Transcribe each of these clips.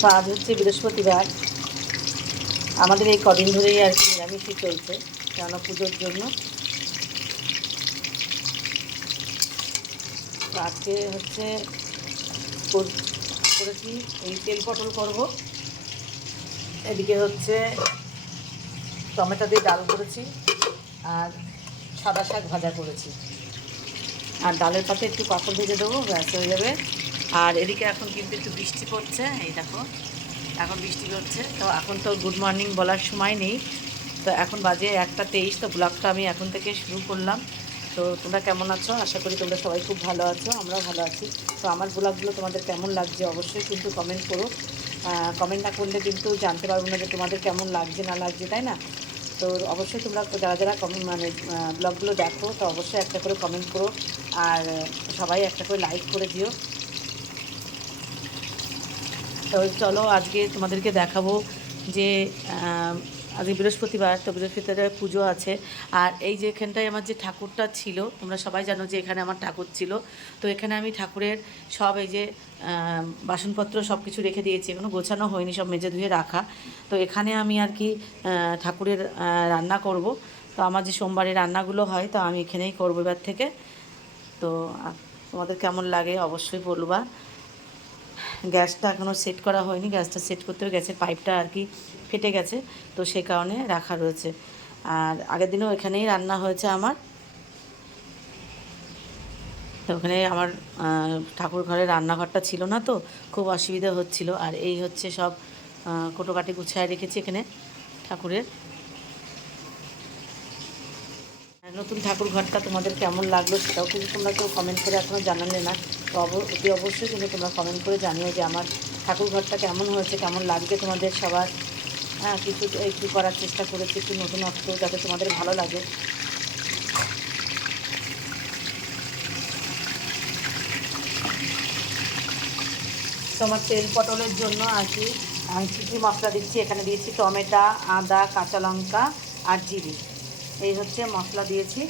তো আজ হচ্ছে বৃহস্পতিবার। আমাদের এই কদিন ধরেই আর কি নিরামিষই চলছে, কেননা পুজোর জন্য। আজকে হচ্ছে কর- করেছি এই তেল পটল করব। এদিকে হচ্ছে টমেটো দিয়ে ডাল করেছি আর সাদা শাক ভাজা করেছি। আর ডালের পাতে একটু পাঁপড় ভেজে দেবো, ব্যাস হয়ে যাবে। আর এদিকে এখন কিন্তু একটু বৃষ্টি পড়ছে, এই দেখো, এখন বৃষ্টি পড়ছে। তো এখন তো গুড মর্নিং বলার সময় নেই। তো এখন বাজে একটা তেইশ, তো ব্লগটা আমি এখন থেকে শুরু করলাম। তো তোমরা কেমন আছো? আশা করি তোমরা সবাই খুব ভালো আছো, আমরাও ভালো আছি। তো আমার ব্লগগুলো তোমাদের কেমন লাগছে অবশ্যই কিন্তু কমেন্ট করো। কমেন্ট না করলে কিন্তু জানতে পারব না যে তোমাদের কেমন লাগছে, না লাগছে, তাই না? তো অবশ্যই তোমরা যারা যারা কমেন্ট মানে ব্লগগুলো দেখো, তো অবশ্যই একটা করে কমেন্ট করো। আর সবাই একটা করে লাইক করে দিও। তো চলো আজকে তোমাদেরকে দেখাবো যে আজকে বৃহস্পতিবার, তো বৃহস্পতিবার পুজো আছে। আর এই যে এখানটায় আমার যে ঠাকুরটা ছিল, তোমরা সবাই জানো যে এখানে আমার ঠাকুর ছিল। তো এখানে আমি ঠাকুরের সব এই যে বাসনপত্র সব কিছু রেখে দিয়েছি। এখনও গোছানো হয়নি, সব মেজে ধুয়ে রাখা। তো এখানে আমি আর কি ঠাকুরের রান্না করব। তো আমার যে সোমবারে রান্নাগুলো হয়, তো আমি এখানেই করব এবার থেকে। তো তোমাদের কেমন লাগে অবশ্যই বলবা। গ্যাসটা এখনও সেট করা হয়নি। গ্যাসটা সেট করতে হবে গ্যাসের পাইপটা আর কি ফেটে গেছে, তো সে কারণে রাখা রয়েছে। আর আগের দিনও এখানেই রান্না হয়েছে আমার। তো ওখানে আমার ঠাকুর ঘরে রান্নাঘরটা ছিল না তো, খুব অসুবিধা হচ্ছিল। আর এই হচ্ছে সব কোটোকাটি গুছায় রেখেছি এখানে ঠাকুরের আর নতুন ঠাকুর ঘরটা তোমাদের কেমন লাগল সেটাও কিন্তু তোমরা কেউ কমেন্ট করে এখনও জানালে না। তো অতি অবশ্যই কিন্তু তোমরা কমেন্ট করে জানিও যে আমার ঠাকুর ঘরটা কেমন হয়েছে, কেমন লাগছে তোমাদের সবার। হ্যাঁ কিছু একটু করার চেষ্টা করেছি, একটু নতুনত্ব যাতে তোমাদের ভালো লাগে। তোমার তেল পটলের জন্য আর কি, আমি কী মশলা দিচ্ছি এখানে দিয়েছি টমেটো, আদা, কাঁচা লঙ্কা আর জিরে। এই হচ্ছে মশলা দিয়েছি।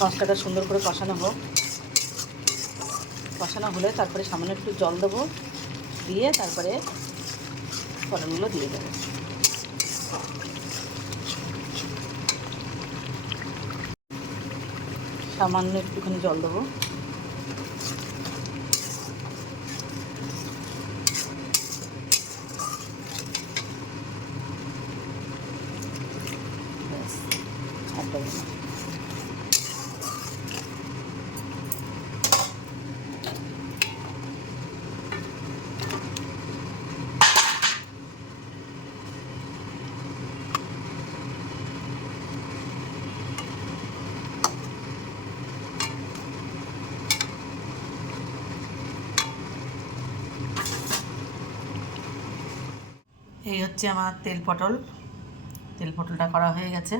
মশলাটা সুন্দর করে কষানো হোক। কষানো হলে তারপরে সামান্য একটু জল দেবো, দিয়ে তারপরে ফলনগুলো দিয়ে দেবো। সামান্য একটুখানি জল দেবো। আর দেবো এই হচ্ছে আমার তেল পটল। তেল পটলটা করা হয়ে গেছে।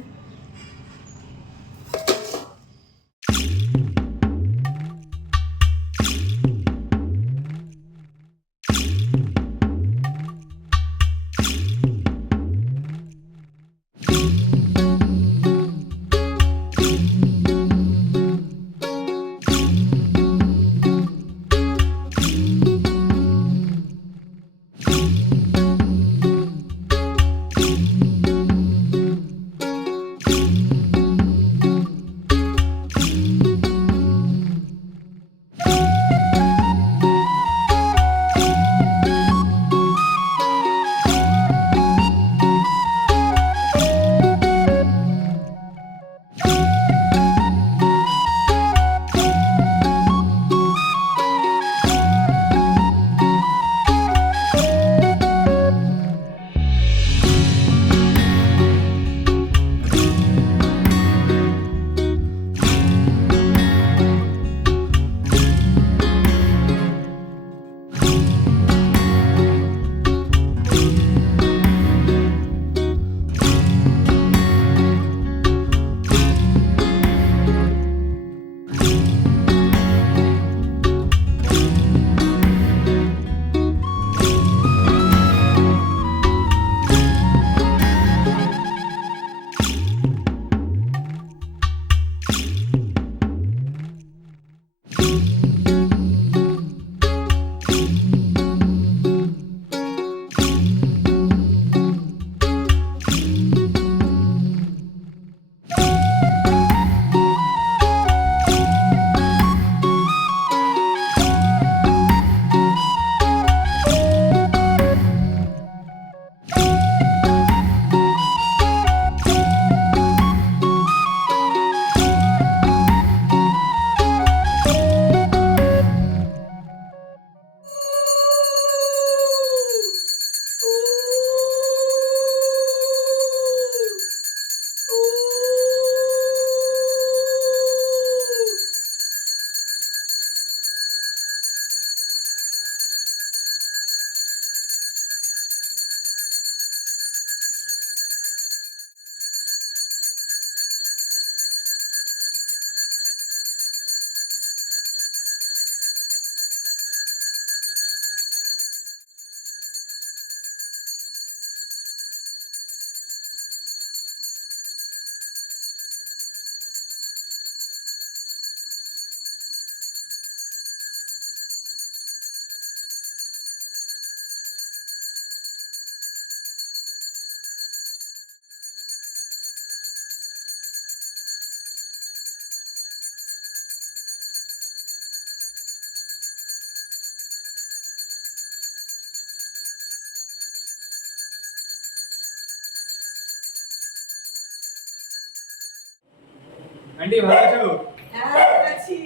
আন্টি ভালো আছো? হ্যাঁ আছি।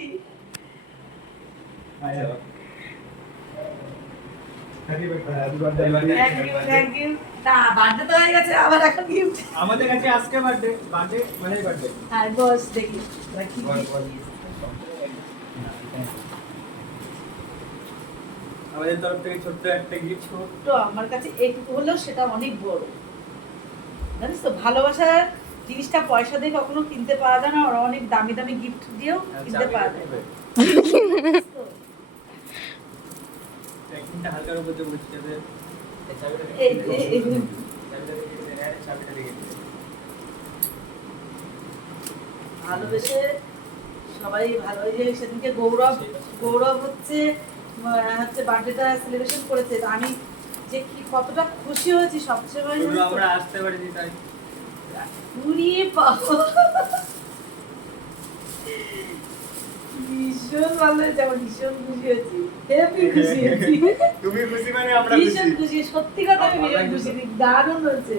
হয়ে গেছে আবার এখন গিফট আমাদের কাছে আজকে বার্থডে বার্থডে মানে বার্থডে হ্যাঁ বস দেখি। রাখি বল, বল। আমাদের তরফ থেকে ছোট্ট একটা গিফট ছোট্ট আমার কাছে একটু হলেও সেটা অনেক বড়। জানিস তো ভালোবাসার জিনিসটা পয়সা দিয়ে কখনো কিনতে পাওয়া যায় না আর অনেক দামি দামি গিফট দিয়েও কিনতে পাওয়া যায়। হবে। ভালোবেসে সবাই ভালো যে সেদিনকে গৌরব গৌরব হচ্ছে হচ্ছে বার্থডেটা সেলিব্রেশন করেছে। আমি যে কি কতটা খুশি হয়েছি সবচেয়ে আমরা আসতে পারিনি তাই উড়ি বাবা ভীষণ ভালো হয়েছে আমার ভীষণ খুশি হয়েছি। হেভি খুশি হয়েছি। তুমি খুশি মানে আমরা ভীষণ খুশি। খুশি সত্যি কথা আমি ভীষণ খুশি দারুণ হয়েছে।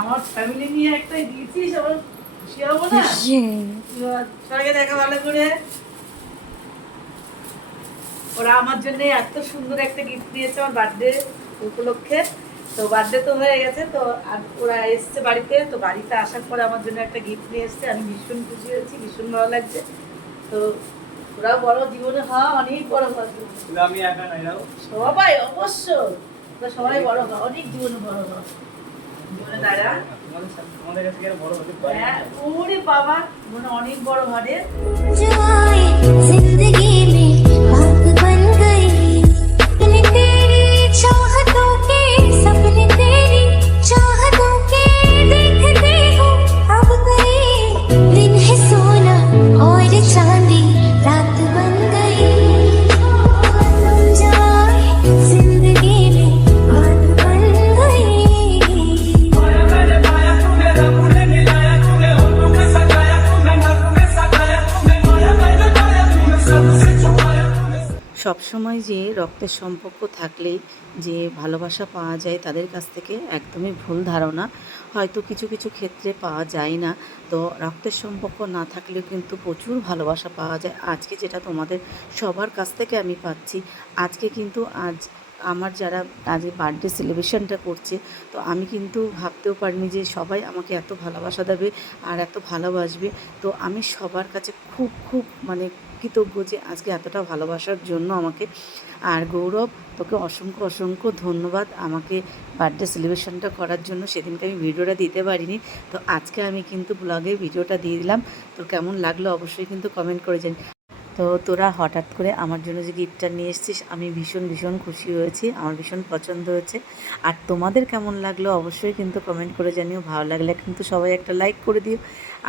আমার ফ্যামিলি নিয়ে একটা খুশি হব না? সবাইকে দেখা ভালো করে। ওরা আমার জন্য এত সুন্দর একটা গিফট দিয়েছে আমার বার্থডে উপলক্ষে। তো বার্থডে তো হয়ে গেছে তো আর ওরা এসছে বাড়িতে তো বাড়িতে আসার পরে আমার জন্য একটা গিফট নিয়ে এসছে। আমি ভীষণ খুশি হয়েছি ভীষণ ভালো লাগছে। তো ওরা বড় জীবনে হওয়া অনেক বড় হয় আমি একা নাই সবাই অবশ্য ওরা সবাই বড় হয় অনেক জীবনে বড় হয় জীবনে দাঁড়া। হ্যাঁ ওরে বাবা জীবনে অনেক বড় হবে রক্তের সম্পর্ক থাকলেই যে ভালোবাসা পাওয়া যায় তাদের কাছ থেকে একদমই ভুল ধারণা। হয়তো কিছু কিছু ক্ষেত্রে পাওয়া যায় না। তো রক্তের সম্পর্ক না থাকলেও কিন্তু প্রচুর ভালোবাসা পাওয়া যায়। আজকে যেটা তোমাদের সবার কাছ থেকে আমি পাচ্ছি, আজকে কিন্তু আজ আমার যারা আজ বার্থডে সেলিব্রেশনটা করছে, তো আমি কিন্তু ভাবতেও পারিনি যে সবাই আমাকে এত ভালোবাসা দেবে আর এত ভালোবাসবে। তো আমি সবার কাছে খুব খুব মানে কৃতজ্ঞ যে আজকে এতটা ভালোবাসার জন্য আমাকে। আর গৌরব, তোকে অসংখ্য অসংখ্য ধন্যবাদ আমাকে বার্থডে সেলিব্রেশনটা করার জন্য। সেদিনকে আমি ভিডিওটা দিতে পারিনি। তো আজকে আমি কিন্তু ব্লগে ভিডিওটা দিয়ে দিলাম। তোর কেমন লাগল অবশ্যই কিন্তু কমেন্ট করে জানি তো তোরা হঠাৎ করে আমার জন্য যে গিফটটা নিয়ে এসেছিস, আমি ভীষণ ভীষণ খুশি হয়েছি। আমার ভীষণ পছন্দ হয়েছে। আর তোমাদের কেমন লাগল অবশ্যই কিন্তু কমেন্ট করে জানিও। ভালো লাগলে কিন্তু সবাই একটা লাইক করে দিও।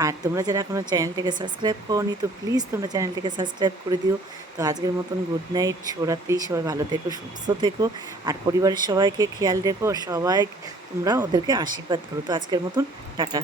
আর তোমরা যারা এখনও চ্যানেলটিকে সাবস্ক্রাইব করোনি, তো প্লিজ তোমরা চ্যানেলটিকে সাবস্ক্রাইব করে দিও। তো আজকের মতন গুড নাইট শোরাতেই সবাই ভালো থেকো, সুস্থ থেকো। আর পরিবারের সবাইকে খেয়াল রেখো, সবাই তোমরা ওদেরকে আশীর্বাদ করো। তো আজকের মতন, টাটা।